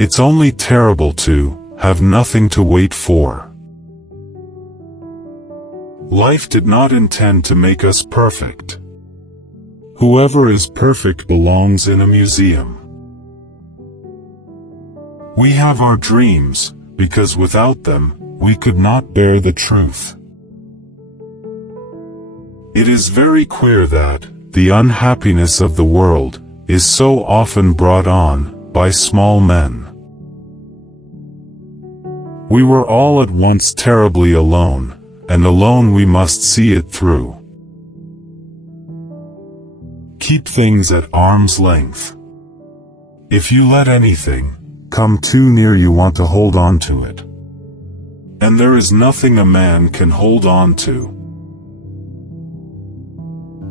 It's only terrible to have nothing to wait for. Life did not intend to make us perfect. Whoever is perfect belongs in a museum. We have our dreams, because without them, we could not bear the truth. It is very queer that the unhappiness of the world is so often brought on by small men. We were all at once terribly alone, and alone we must see it through. Keep things at arm's length. If you let anything come too near, you want to hold on to it. And there is nothing a man can hold on to.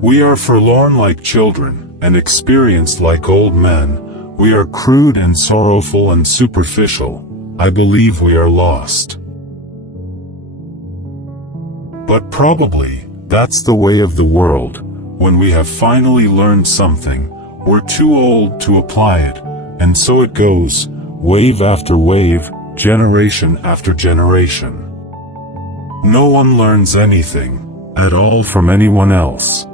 We are forlorn like children, and experienced like old men. We are crude and sorrowful and superficial. I believe we are lost. But probably, that's the way of the world. When we have finally learned something, we're too old to apply it, and so it goes, wave after wave, generation after generation. No one learns anything at all from anyone else.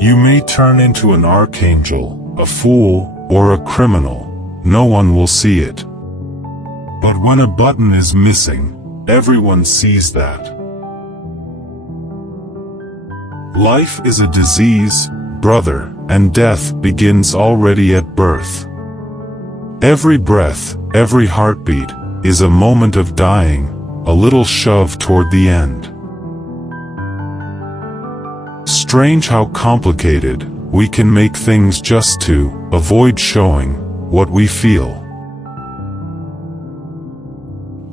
You may turn into an archangel, a fool, or a criminal. No one will see it. But when a button is missing, everyone sees that. Life is a disease, brother, and death begins already at birth. Every breath, every heartbeat, is a moment of dying, a little shove toward the end. Strange how complicated we can make things just to avoid showing what we feel.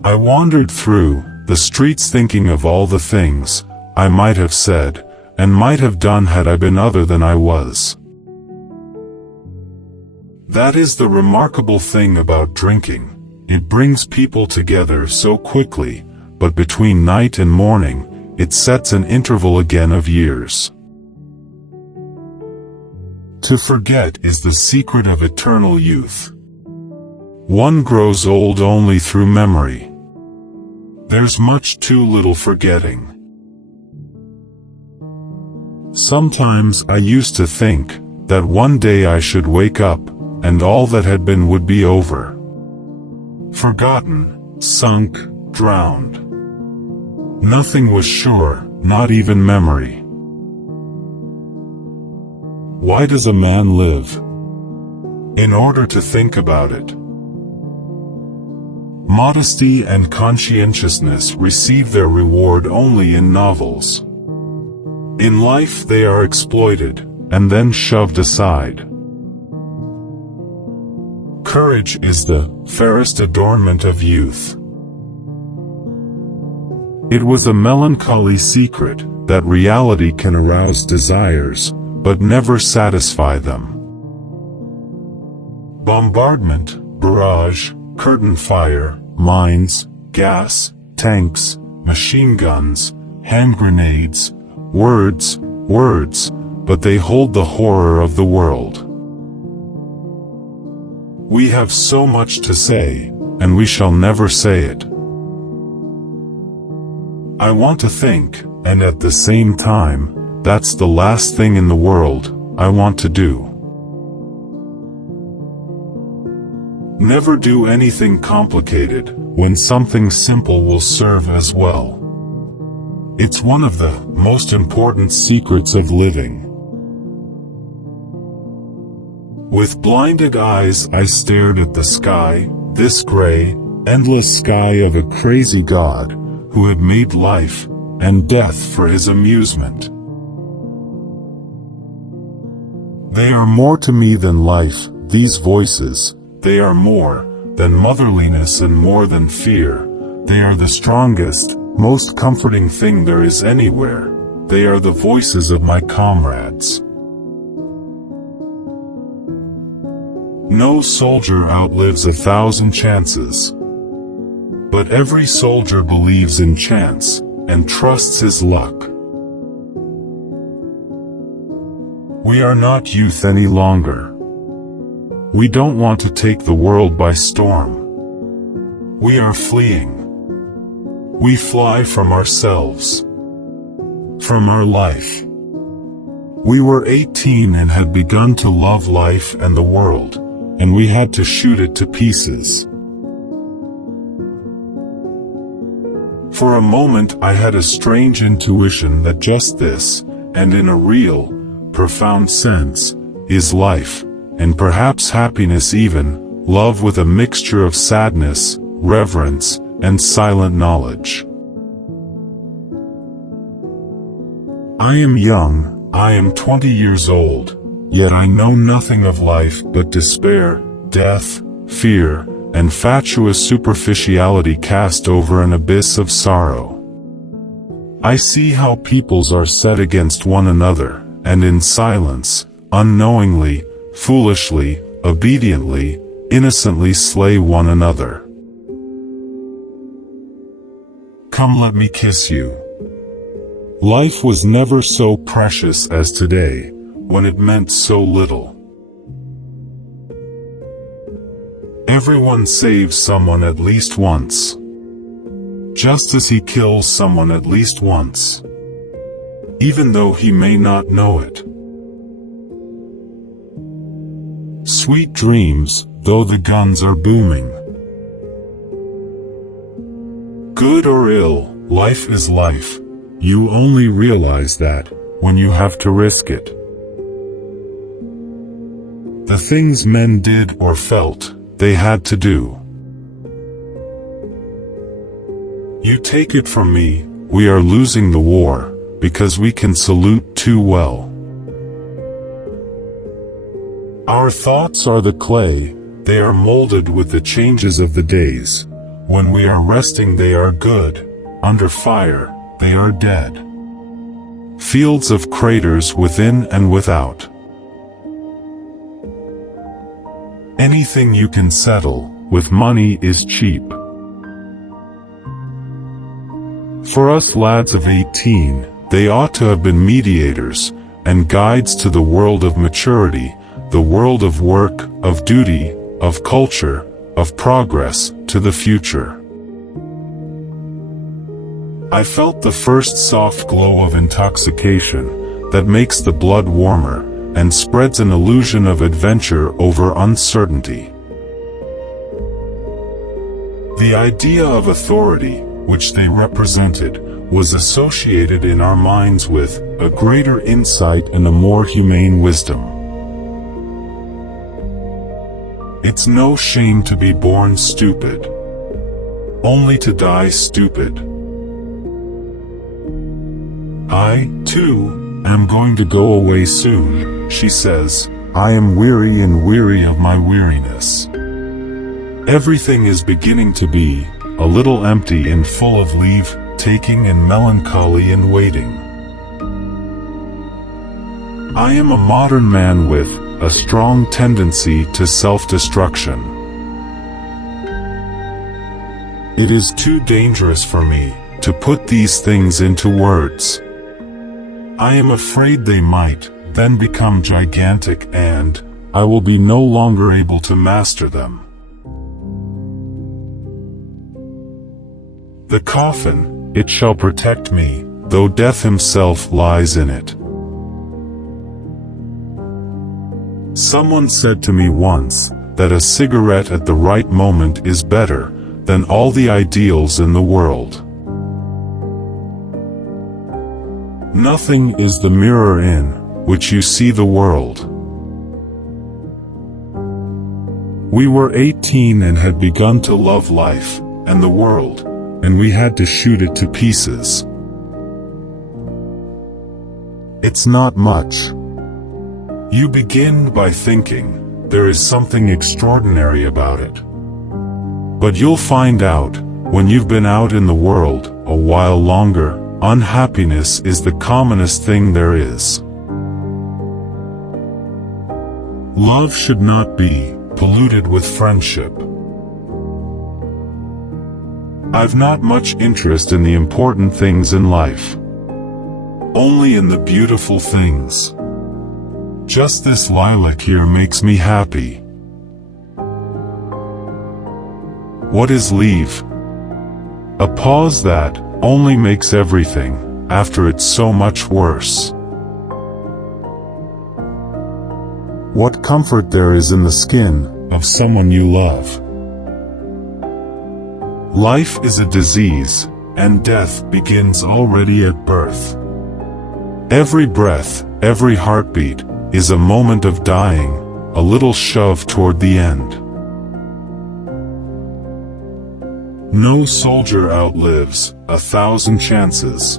I wandered through the streets thinking of all the things I might have said and might have done had I been other than I was. That is the remarkable thing about drinking. It brings people together so quickly, but between night and morning, it sets an interval again of years. To forget is the secret of eternal youth. One grows old only through memory. There's much too little forgetting. Sometimes I used to think that one day I should wake up, and all that had been would be over. Forgotten, sunk, drowned. Nothing was sure, not even memory. Why does a man live? In order to think about it. Modesty and conscientiousness receive their reward only in novels. In life they are exploited, and then shoved aside. Courage is the fairest adornment of youth. It was a melancholy secret that reality can arouse desires, but never satisfy them. Bombardment, barrage, curtain fire, mines, gas, tanks, machine guns, hand grenades, words, but they hold the horror of the world. We have so much to say, and we shall never say it. I want to think, and at the same time, that's the last thing in the world I want to do. Never do anything complicated when something simple will serve as well. It's one of the most important secrets of living. With blinded eyes I stared at the sky, this gray, endless sky of a crazy God, who had made life and death for his amusement. They are more to me than life, these voices. They are more than motherliness and more than fear. They are the strongest, most comforting thing there is anywhere. They are the voices of my comrades. No soldier outlives 1,000 chances. But every soldier believes in chance, and trusts his luck. We are not youth any longer. We don't want to take the world by storm. We are fleeing. We fly from ourselves. From our life. We were 18 and had begun to love life and the world, and we had to shoot it to pieces. For a moment I had a strange intuition that just this, and in a real, profound sense, is life, and perhaps happiness even, love with a mixture of sadness, reverence, and silent knowledge. I am young, I am 20 years old, yet I know nothing of life but despair, death, fear, and fatuous superficiality cast over an abyss of sorrow. I see how peoples are set against one another, and in silence, unknowingly, foolishly, obediently, innocently slay one another. Come, let me kiss you. Life was never so precious as today, when it meant so little. Everyone saves someone at least once. Just as he kills someone at least once. Even though he may not know it. Sweet dreams, though the guns are booming. Good or ill, life is life. You only realize that when you have to risk it. The things men did or felt, they had to do. You take it from me, we are losing the war, because we can salute too well. Our thoughts are the clay, they are molded with the changes of the days. When we are resting they are good, under fire, they are dead. Fields of craters within and without. Anything you can settle with money is cheap. For us lads of 18, they ought to have been mediators and guides to the world of maturity, the world of work, of duty, of culture, of progress, to the future. I felt the first soft glow of intoxication that makes the blood warmer and spreads an illusion of adventure over uncertainty. The idea of authority, which they represented, was associated in our minds with a greater insight and a more humane wisdom. It's no shame to be born stupid, only to die stupid. I, too, am going to go away soon, she says. I am weary and weary of my weariness. Everything is beginning to be a little empty and full of leave-taking and melancholy and waiting. I am a modern man with a strong tendency to self-destruction. It is too dangerous for me to put these things into words. I am afraid they might then become gigantic and I will be no longer able to master them. The coffin, it shall protect me, though death himself lies in it. Someone said to me once that a cigarette at the right moment is better than all the ideals in the world. Nothing is the mirror in which you see the world. We were 18 and had begun to love life and the world, and we had to shoot it to pieces. It's not much. You begin by thinking there is something extraordinary about it. But you'll find out, when you've been out in the world a while longer, unhappiness is the commonest thing there is. Love should not be polluted with friendship. I've not much interest in the important things in life. Only in the beautiful things. Just this lilac here makes me happy. What is leave? A pause that only makes everything, after it, so much worse. What comfort there is in the skin of someone you love. Life is a disease, and death begins already at birth. Every breath, every heartbeat, is a moment of dying, a little shove toward the end. No soldier outlives 1,000 chances.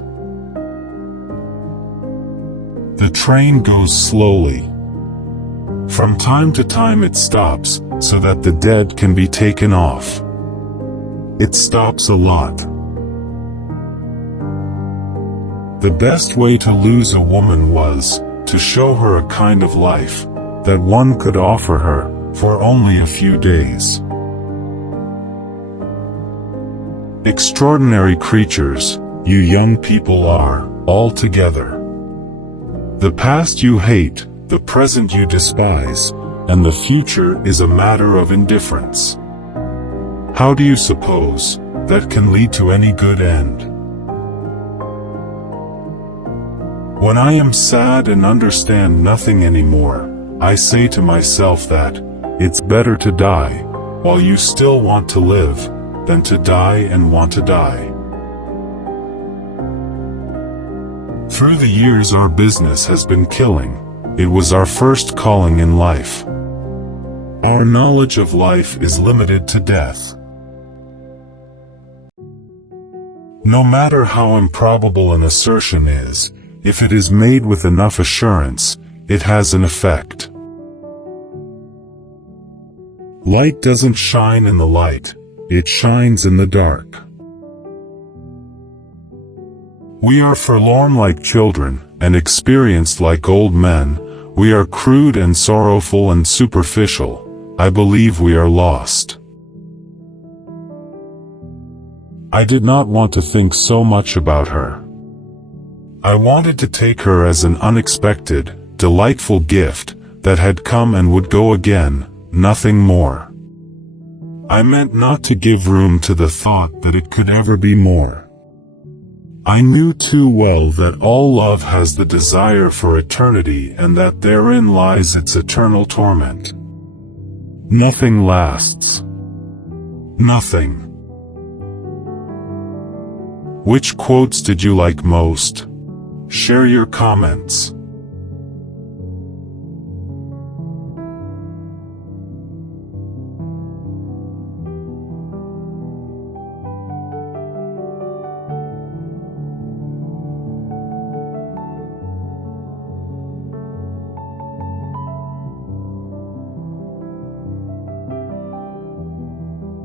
The train goes slowly. From time to time it stops, so that the dead can be taken off. It stops a lot. The best way to lose a woman was to show her a kind of life that one could offer her for only a few days. Extraordinary creatures, you young people are, all together. The past you hate, the present you despise, and the future is a matter of indifference. How do you suppose that can lead to any good end? When I am sad and understand nothing anymore, I say to myself that it's better to die while you still want to live than to die and want to die. Through the years our business has been killing. It was our first calling in life. Our knowledge of life is limited to death. No matter how improbable an assertion is, if it is made with enough assurance, it has an effect. Light doesn't shine in the light, it shines in the dark. We are forlorn like children, and experienced like old men. We are crude and sorrowful and superficial. I believe we are lost. I did not want to think so much about her. I wanted to take her as an unexpected, delightful gift that had come and would go again, nothing more. I meant not to give room to the thought that it could ever be more. I knew too well that all love has the desire for eternity and that therein lies its eternal torment. Nothing lasts. Nothing. Which quotes did you like most? Share your comments.